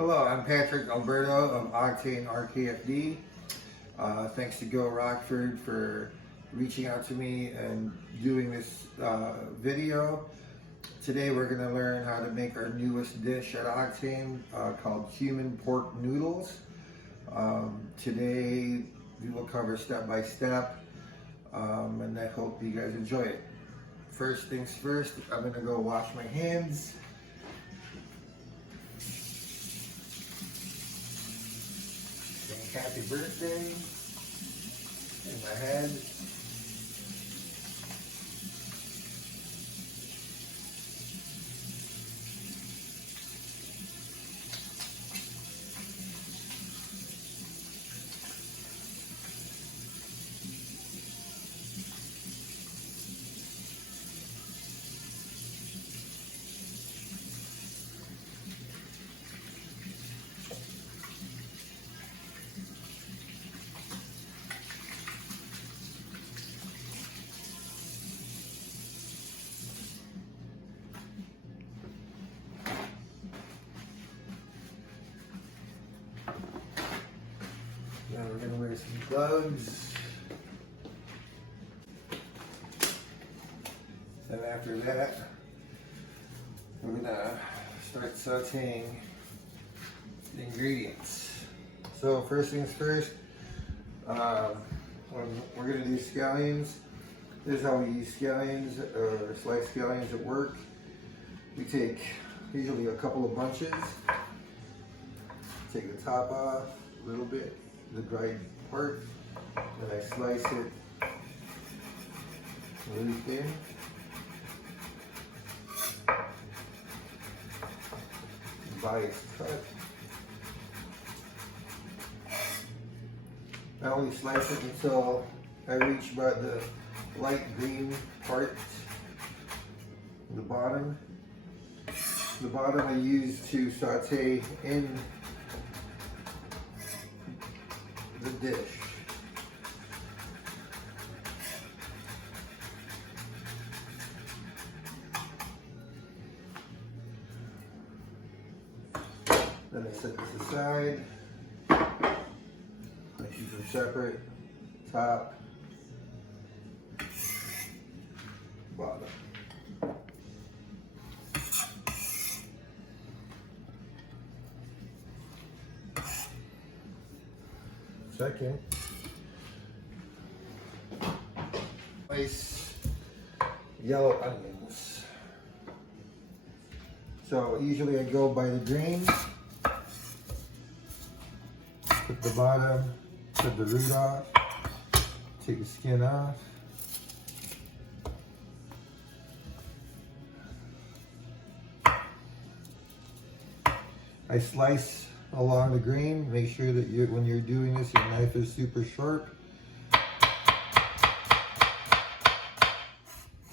Hello, I'm Patrick Alberto of Octane RKFD. Thanks to Go Rockford for reaching out to me and doing this video. Today we're going to learn how to make our newest dish at Octane called Cumin Pork Noodles. Today we will cover step by step, and I hope you guys enjoy it. First things first, I'm going to go wash my hands. Happy birthday in my head. Now we're going to wear some gloves. And after that, we're going to start sauteing the ingredients. So first things first, we're going to do scallions. This is how we use scallions, or sliced scallions at work. We take usually a couple of bunches, take the top off a little bit, the dried part, and I slice it really thin. Bias cut. I only slice it until I reach about the light green part, the bottom. The bottom I use to saute in the dish. Then I set this aside. I keep them separate, top, bottom. Second, nice yellow onions. So usually I go by the green, put the bottom, cut the root off, take the skin off. I slice along the grain. Make sure that when you're doing this, your knife is super sharp.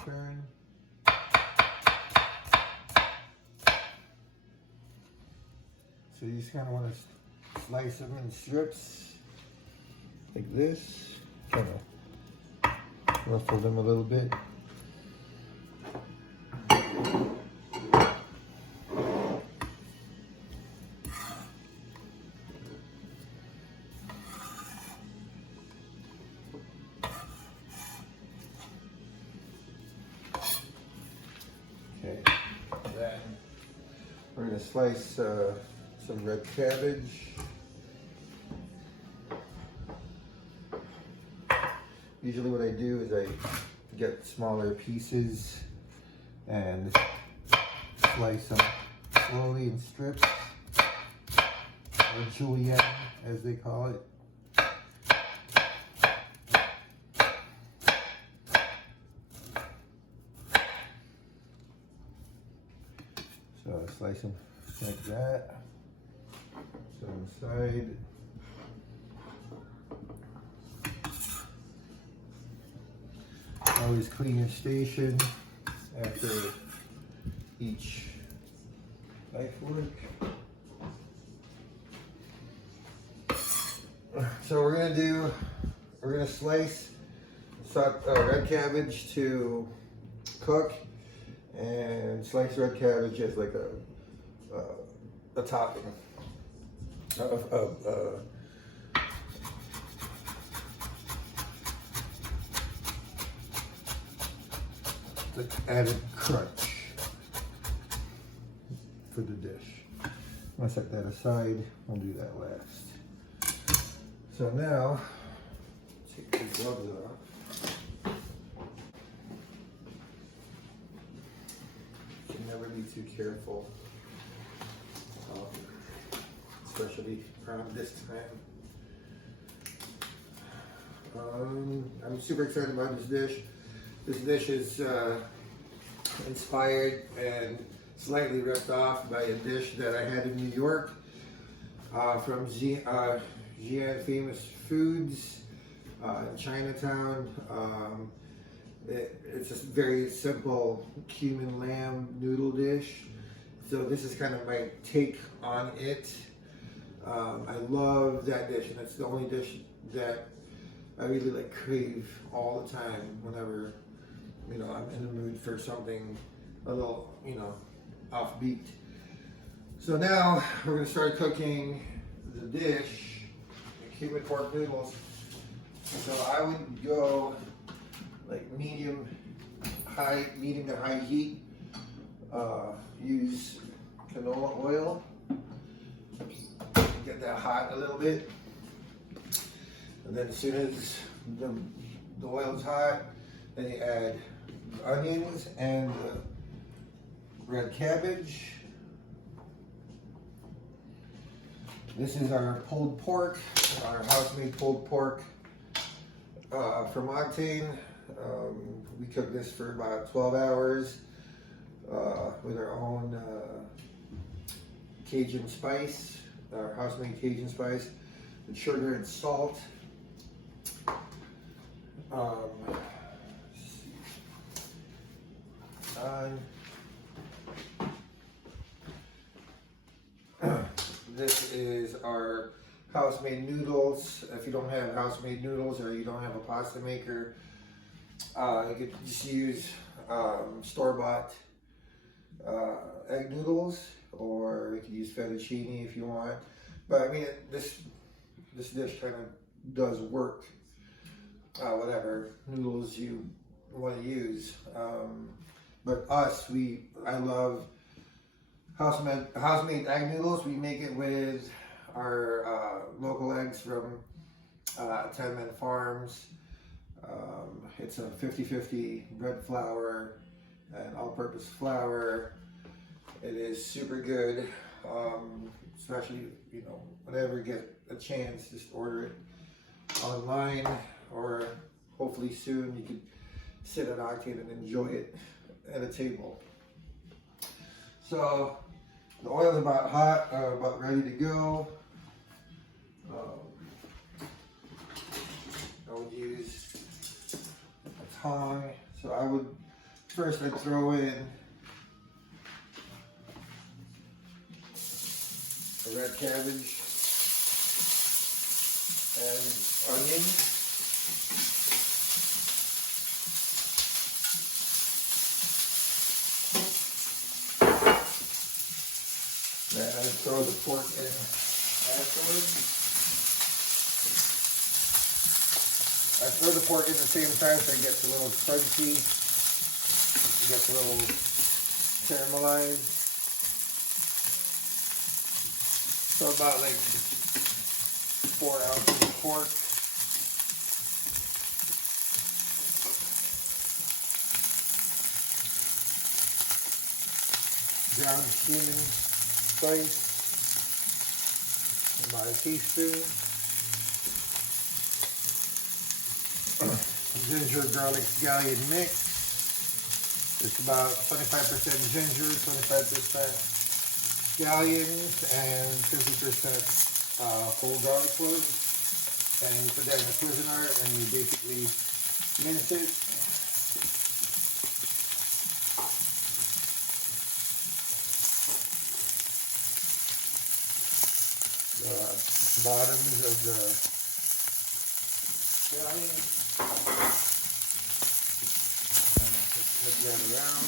Turn. So you just kind of want to slice them in strips like this. Kind of ruffle them a little bit. Okay, then we're going to slice some red cabbage. Usually what I do is I get smaller pieces and slice them slowly in strips, or julienne as they call it. So I slice them like that, set them aside. Always clean your station after each knife work. So we're gonna slice red cabbage to cook, and slice red cabbage as like a topping. the added crunch for the dish. I'm gonna set that aside. We'll do that last. So now, take the gloves off. You can never be too careful, especially around this time. I'm super excited about this dish. This dish is inspired and slightly ripped off by a dish that I had in New York from Jian Famous Foods in Chinatown. It's a very simple cumin lamb noodle dish. So this is kind of my take on it. I love that dish, and it's the only dish that I really like crave all the time whenever, you know, I'm in the mood for something a little, you know, offbeat. So now we're gonna start cooking the dish, the Cumin Pork Noodles. So I would go like medium to high heat. Use canola oil. Get that hot a little bit. And then as soon as the oil's hot, then you add onions and red cabbage. This is our pulled pork, our house-made pulled pork from Octane. We cooked this for about 12 hours with our own Cajun spice, our house-made Cajun spice, and sugar and salt. This is our house-made noodles. If you don't have house-made noodles or you don't have a pasta maker, you could just use store-bought egg noodles, or you could use fettuccine if you want. But I mean, this dish kind of does work. Whatever noodles you want to use. But I love house-made egg noodles. We make it with our local eggs from 10 Men Farms. It's a 50-50 bread flour and all-purpose flour. It is super good, especially, you know, whenever you get a chance, just order it online, or hopefully soon you can sit at Octane and enjoy it at a table. So the oil is about hot, about ready to go. I would use a tong. So I'd throw in the red cabbage and onions. Then I throw the pork in afterwards. I throw the pork in the same time so it gets a little crunchy, it gets a little caramelized. So about like 4 ounces of pork. Ground cumin spice, about a teaspoon. Ginger garlic scallion mix. It's about 25% ginger, 25% scallions, and 50% whole garlic cloves. And you put that in a Cuisinart and you basically mince it. The bottoms of the scallions. Flip that around.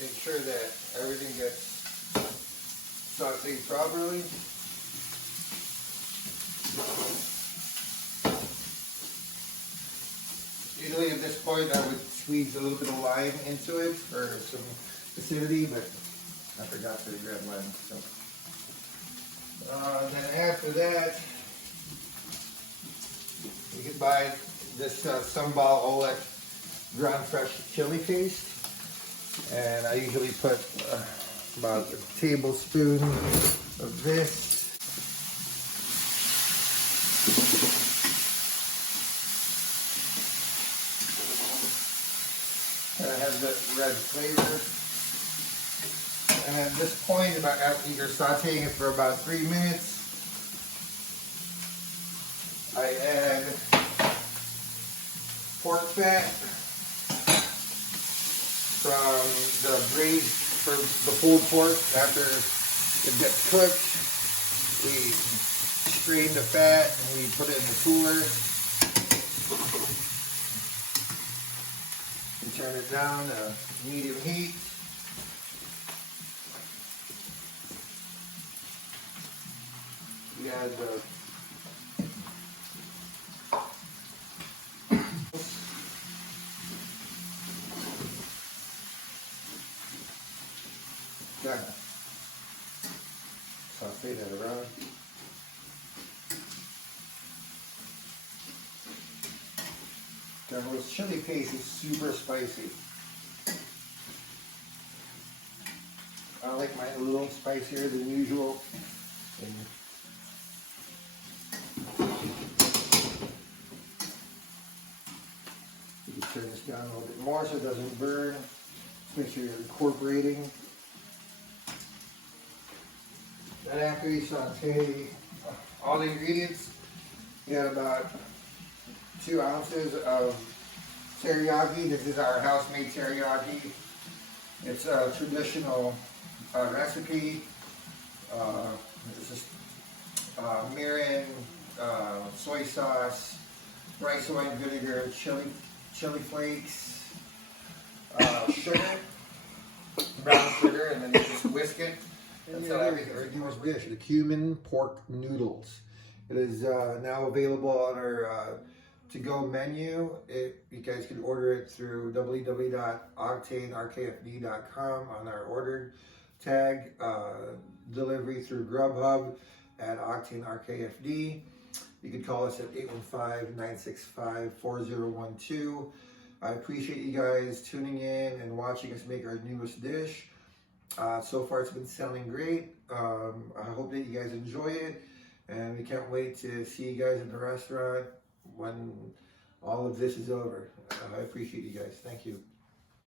make sure that everything gets sauteed properly. Usually at this point I would squeeze a little bit of lime into it for some acidity, but I forgot to grab lime. So. Then after that, you can buy this Sambal Oleg ground fresh chili paste, and I usually put about a tablespoon of this. And I have the red flavor. And at this point, after you're sauteing it for about 3 minutes, I add pork fat from the braised for the pulled pork. After it gets cooked, we strain the fat and we put it in the cooler. We turn it down to medium heat. We add the saute that around. Now, this chili paste is super spicy. I like mine a little spicier than usual. And you can turn this down a little bit more so it doesn't burn. Just make sure you're incorporating. Then after you saute all the ingredients, you got about 2 ounces of teriyaki. This is our house-made teriyaki. It's a traditional recipe. This is mirin, soy sauce, rice wine vinegar, chili flakes, sugar, brown sugar, and then you just whisk it. That's how everything is. Our newest dish, the Cumin Pork Noodles. It is now available on our to-go menu. You guys can order it through www.octanerkfd.com on our ordered tag. Delivery through Grubhub at Octane RKFD. You can call us at 815-965-4012. I appreciate you guys tuning in and watching us make our newest dish. So far it's been selling great. I hope that you guys enjoy it, and we can't wait to see you guys in the restaurant when all of this is over. I appreciate you guys. Thank you.